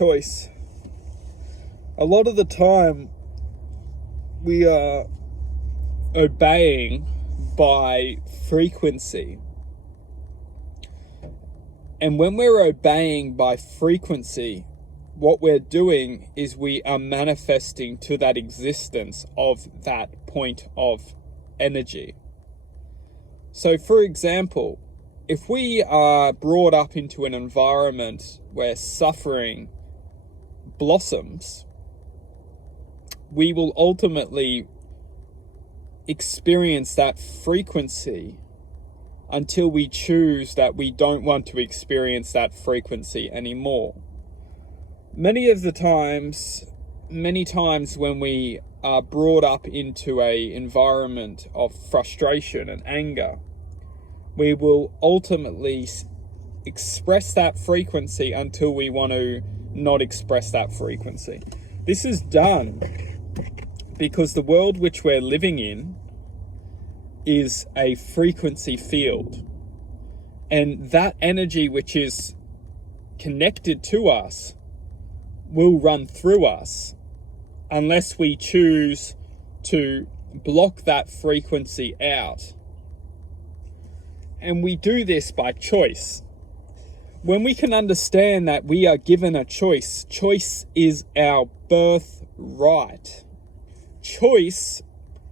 choice. A lot of the time, we are obeying by frequency. And when we're obeying by frequency, what we're doing is we are manifesting to that existence of that point of energy. So, for example, if we are brought up into an environment where suffering blossoms, we will ultimately experience that frequency until we choose that we don't want to experience that frequency anymore. Many times when we are brought up into an environment of frustration and anger, we will ultimately express that frequency until we want to not express that frequency. This is done because the world which we're living in is a frequency field. And that energy which is connected to us will run through us unless we choose to block that frequency out. And we do this by choice. When we can understand that we are given a choice, choice is our birthright. Choice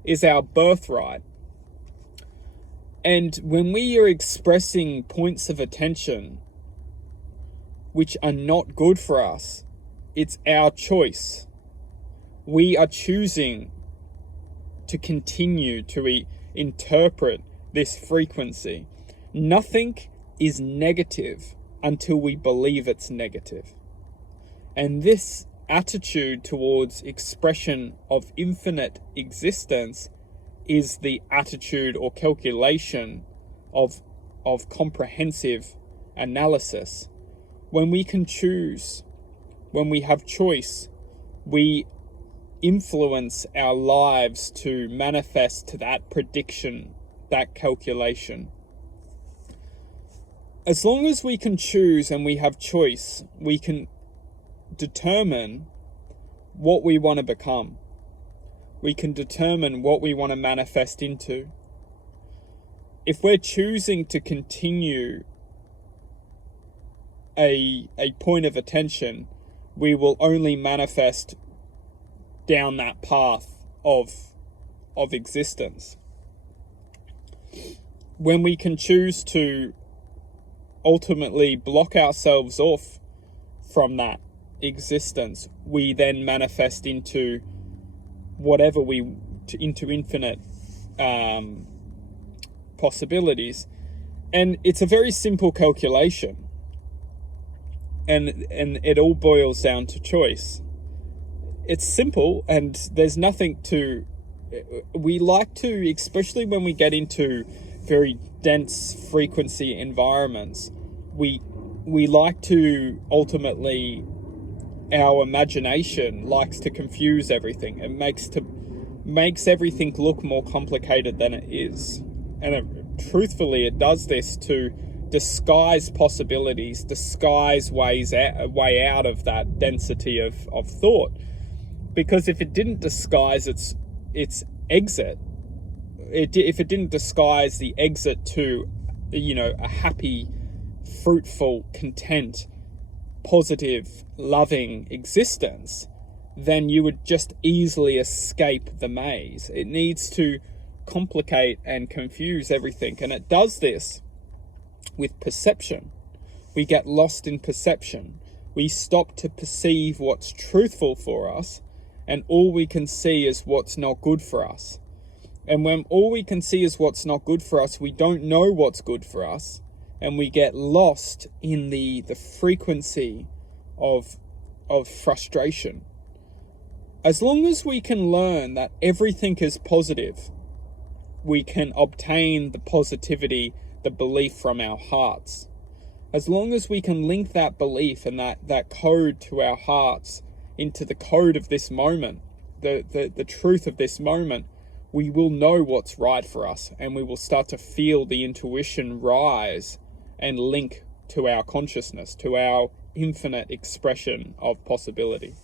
is our birthright. And when we are expressing points of attention which are not good for us, it's our choice. We are choosing to continue to interpret this frequency. Nothing is negative until we believe it's negative. And this attitude towards expression of infinite existence is the attitude or calculation of comprehensive analysis. When we can choose, when we have choice, we influence our lives to manifest to that prediction, that calculation. As long as we can choose and we have choice, we can determine what we want to become. We can determine what we want to manifest into. If we're choosing to continue a point of attention, we will only manifest down that path of existence. When we can choose to ultimately block ourselves off from that existence, we then manifest into into infinite possibilities. And it's a very simple calculation. And it all boils down to choice. It's simple, and there's nothing to... We like to, especially when we get into very dense frequency environments, we like to ultimately... Our imagination likes to confuse everything. It makes everything look more complicated than it is. And truthfully, it does this to disguise possibilities, disguise a way out of that density of thought. Because if it didn't disguise its exit, if it didn't disguise the exit to, a happy, fruitful, content, positive, loving existence, then you would just easily escape the maze. It needs to complicate and confuse everything. And it does this with perception. We get lost in perception. We stop to perceive what's truthful for us, and all we can see is what's not good for us. And when all we can see is what's not good for us, we don't know what's good for us, and we get lost in the frequency of frustration. As long as we can learn that everything is positive, we can obtain the positivity, the belief from our hearts. As long as we can link that belief and that code to our hearts into the code of this moment, the truth of this moment, we will know what's right for us, and we will start to feel the intuition rise and link to our consciousness, to our infinite expression of possibility.